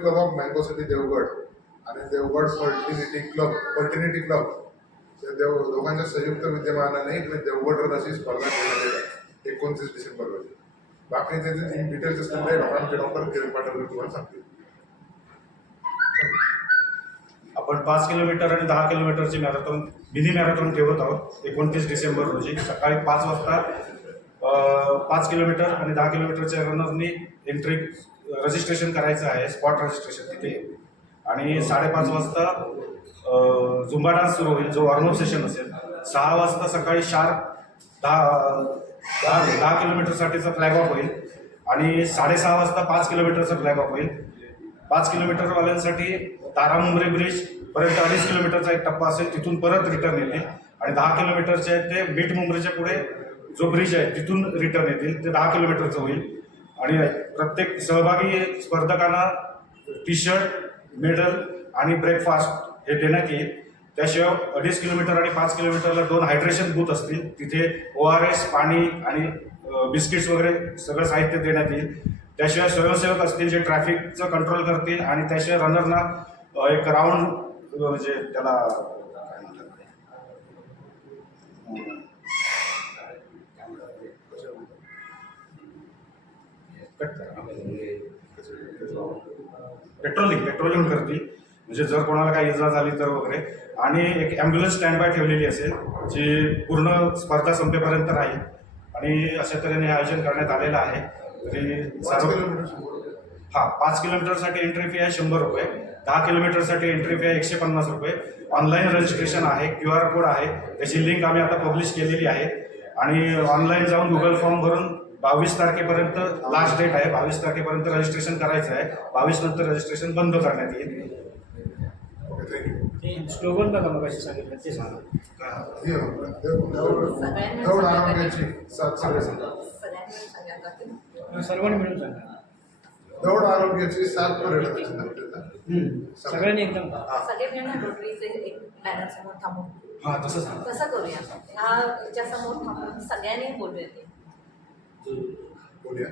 Club of mango city Devgad आणि Devgad fraternity club fraternity club या देव दोघांच्या संयुक्त विद्यमानाने इकडे देवगड रन अशी स्पर्धा घेण्यात एकोणतीस डिसेंबर रोजी. बाकी त्याचे डिटेल्स असतील ते आमचे डॉक्टर किरण पाटील तुम्हाला सांगतील आपण पाच किलोमीटर आणि दहा किलोमीटरची मॅरेथॉन मिनी मॅरेथॉन ठेवत आहोत एकोणतीस डिसेंबर रोजी. सकाळी पाच वाजता पाच किलोमीटर आणि दहा किलोमीटरच्या रनरनी एंट्री रजिस्ट्रेशन करायचं आहे स्पॉट रजिस्ट्रेशन तिथे. आणि साडेपाच वाजता झुंबा डान्स सुरू होईल जो वॉर्मअप सेशन असेल. सहा वाजता सकाळी शार्प दहा दहा दहा किलोमीटरसाठीचा फ्लॅग ऑफ होईल. आणि साडेसहा वाजता पाच किलोमीटरचा फ्लॅग ऑफ होईल. पाच किलोमीटरवाल्यांसाठी तारा मुंबरी ब्रिज पर्यंत अडीच किलोमीटरचा एक टप्पा असेल तिथून परत रिटर्न येतील. आणि दहा किलोमीटरचे आहेत ते बीट मुंबरेच्या पुढे जो ब्रिज आहे तिथून रिटर्न येतील. ते दहा किलोमीटरचं होईल. आणि प्रत्येक सहभागी स्पर्धकांना टी शर्ट मेडल आणि ब्रेकफास्ट हे देण्यात येईल. त्याशिवाय अडीच किलोमीटर आणि पाच किलोमीटरला दोन हायड्रेशन बूथ असतील. तिथे ओ आर एस पाणी आणि बिस्किट्स वगैरे सगळं साहित्य देण्यात येईल. त्याशिवाय स्वयंसेवक असतील जे ट्रॅफिकचं कंट्रोल करतील आणि त्याशिवाय रनरना एक राऊंड म्हणजे त्याला काय म्हणतात पेट्रोलिंग पेट्रोलिंग करतील. म्हणजे जर कोणाला काही इजा झाली तर वगैरे. आणि एक ॲम्ब्युलन्स स्टँड बाय ठेवलेली असेल जी पूर्ण स्पर्धा संपेपर्यंत राहील. आणि अशा तऱ्हेने हे आयोजन करण्यात आलेलं आहे. तरी किलोमीटर हा पाच किलोमीटरसाठी एंट्री फी आहे शंभर रुपये. दहा किलोमीटरसाठी एंट्री फी आहे एकशे पन्नास रुपये. ऑनलाईन रजिस्ट्रेशन आहे क्यू आर कोड आहे. त्याची लिंक आम्ही आता पब्लिश केलेली आहे. आणि ऑनलाईन जाऊन गुगल फॉर्म भरून बावीस तारखेपर्यंत लास्ट डेट आहे. बावीस तारखेपर्यंत रजिस्ट्रेशन करायचं आहे. बावीस नंतर रजिस्ट्रेशन बंद करण्यात येईल. स्लोगन बघा मग कशी सांगितलं? ते सांगा. हे. सर्वांनी मिळून सांगा. आरोग्याची पर्यटकाची सांगितलं हम्म. सगळ्यांनी एकदम सगळे मिळून रोटरीचे एक बॅनर समोर थांबून. हाँ तसं सांगा. कसं करूया. ह्या समोर थांबून सगळ्यांनी बोलूया ते. बोलूया.